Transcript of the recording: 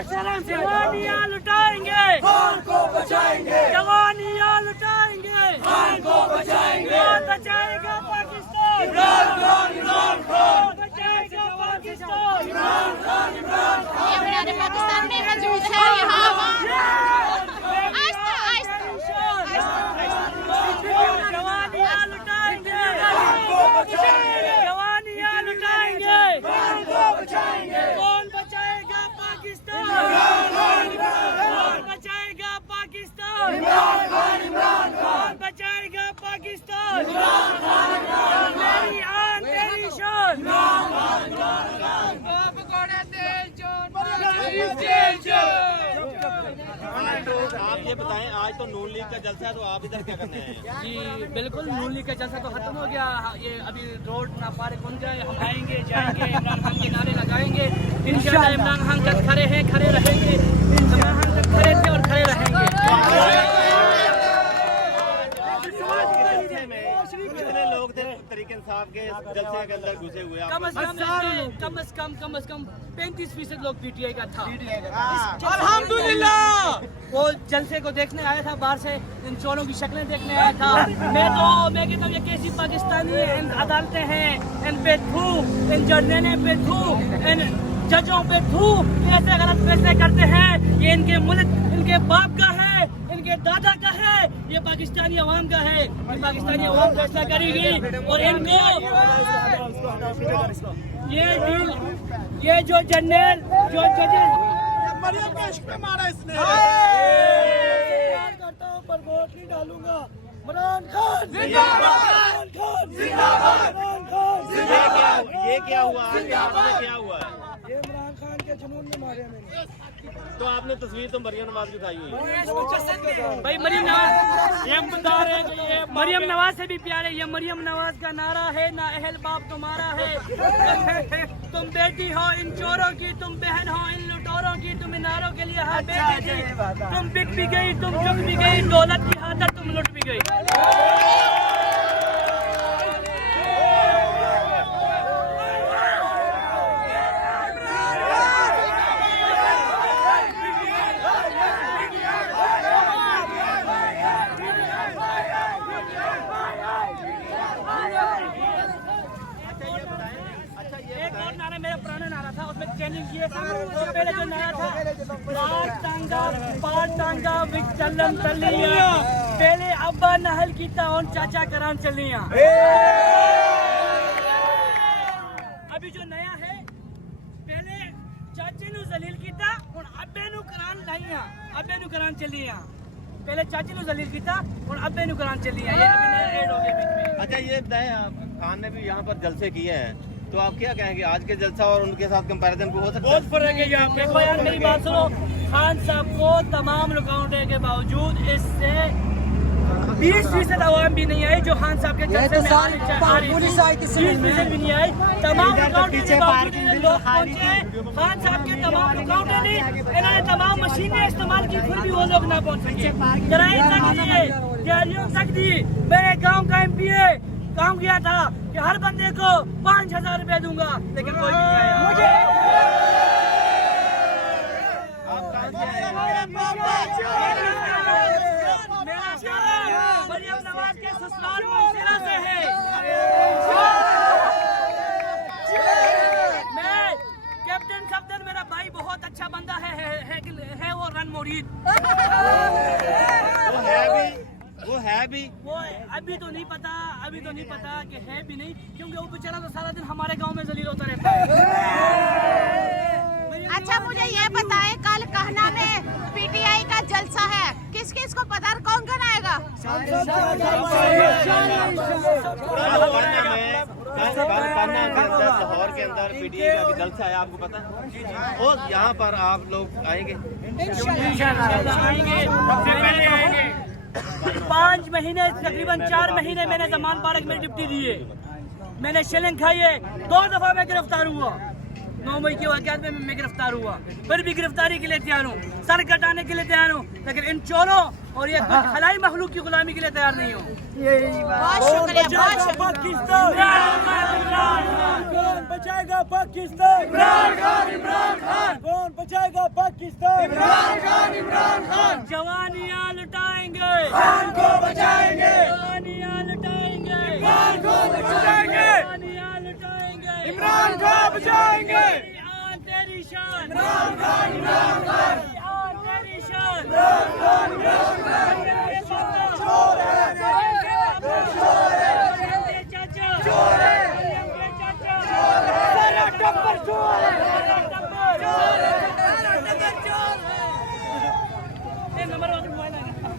जवानियाँ लुटाएंगे, खान को बचाएंगे, जवानियाँ लुटाएंगे, खान को बचाएंगे, कौन बचाएगा पाकिस्तान, इमरान खान, इमरान खान, कौन बचाएगा पाकिस्तान, इमरान खान, इमरान खान। ये पाकिस्तान में मौजूद है यहाँ जवानियाँ लुटाएंगे, जवानियाँ लुटाएंगे, खान को बचाएंगे, कौन बचाएगा पाकिस्तान, कौन बचाएगा पाकिस्तान, इमरान खान, इमरान कौन बचाएगा पाकिस्तान, खान, मेरी आन तेरी शान, तो आप ये बताएं, आज तो नून लीग का जलसा है, तो आप इधर क्या करने आए हैं? जी बिल्कुल, नून लीग का जलसा तो खत्म हो गया। ये अभी रोड ना पार बन जाए, हम आएंगे जाएंगे, इमरान खान के नारे लगाएंगे। इंशाल्लाह इमरान खान तक खड़े हैं, खड़े रहेंगे। इमरान खान तक खड़े थे और खड़े रहेंगे। कितने लोग थे तरीके इंसाफ के जलसे के अंदर घुसे हुए? कम से कम 35% लोग पीटीआई का था। अल्हम्दुलिल्लाह। वो जलसे को देखने आया था, बाहर से इन चोरों की शक्लें देखने आया था। मैं कहता हूँ ये कैसी पाकिस्तानी है, इन अदालतें हैं, इन पे थू, इन जर्नल पे थू, इन जजों पे थू, ऐसे गलत फैसले करते हैं। ये इनके मुल्क, इनके बाप का है, इनके दादा का है, ये पाकिस्तानी अवाम का है। ये पाकिस्तानी अवाम फैसला करेगी और इनको ये जो जनरल जो जजेस मरियम के इश्क पे मारा इसने। करता हूँ पर वोट नहीं डालूंगा। इमरान खान जिंदाबाद, इमरान खान जिंदाबाद, इमरान खान ये क्या हुआ? आज यहाँ पे क्या हुआ है? ये इमरान खान के जुनून में मारे मैंने। तो आपने तस्वीर तो मरियम नवाज की उठाई हुई है। भाई मरियम नवाज ये मरियम नवाज से भी प्यारे। ये मरियम नवाज का नारा है, ना अहल बाप तुम्हारा है। तुम बेटी हो इन चोरों की, तुम बहन हो इन लुटोरों की, तुम इनारों के लिए हाँ बेटी थी। तुम बिक भी गई, तुम चुक भी गई, दौलत की खातर तुम लुट भी गई। एक और नारा मेरा पुराना नारा था, उसमें चेंजिंग किए था। तो पहले जो नारा था पार टांगा विक चलन चलिया, पहले अब्बा नहल की और चाचा करान चलिया। अभी जो नया है, पहले चाचे नु जलील कीता और अब्बे नु करान लाइया, अब्बे नु करान चलिया। पहले चाचे नु जलील कीता और अब्बे नु करान चलिया। ये अभी नया ऐड हो गया बीच में। अच्छा, ये बताएं, खान ने भी यहाँ पर जलसे किए हैं, तो आप क्या कहेंगे आज के जलसा और उनके साथ कंपैरिजन को हो सकता है? बहुत फर्क है यहाँ पे। देखो यार मेरी बात सुनो, खान साहब को तमाम रुकावटों के बावजूद इससे 20% आवाम भी नहीं आई जो खान साहब के जलसे में आ रही थी। 20% भी नहीं आई। तमाम रुकावटें के बावजूद लोग पहुंचे। खान साहब के तमाम रुकावटें नहीं, इन्होंने तमाम मशीनें इस्तेमाल की, फिर भी वो लोग ना पहुंच सके। जराये तक दिए, दिहाड़ियों तक दी। मेरे गाँव का MP काम किया था कि हर बंदे को 5,000 रुपए दूंगा, लेकिन कोई नहीं आया। मरियम नवाज के ससुराल मुंशिरा से है। मैं कैप्टन सफदर, मेरा भाई बहुत अच्छा बंदा है वो रन मुरीद। वो है भी वो अभी तो नहीं पता कि है भी नहीं, क्योंकि वो बेचारा तो सारा दिन हमारे गांव में जलील होता रहता है। अच्छा मुझे ये बताएं, कल कहना में पीटीआई का जलसा है, किस किस को पता, कौन कौन आएगा? लाहौर के अंदर पीटीआई का जलसा है, आपको पता है? और यहाँ पर आप लोग आएंगे? आएंगे 5 महीने, तकरीबन 4 महीने मैंने जमान पार्क में ड्यूटी दी है। मैंने शिलिंग खाई है, 2 दफा मैं गिरफ्तार हुआ। 9 मई के वाक़यात में मैं गिरफ्तार हुआ, फिर भी गिरफ्तारी के लिए तैयार हूँ, सर कटाने के लिए तैयार हूँ, लेकिन इन चोरों और ये हलाई मखलूक की गुलामी के लिए तैयार नहीं हूँ। बहुत शुक्रिया, बहुत शुक्रिया। पाकिस्तान कौन बचाएगा? पाकिस्तान कौन बचाएगा? पाकिस्तान इमरान खान बचाएंगे। तेरी शान, इमरान खान, इमरान खान।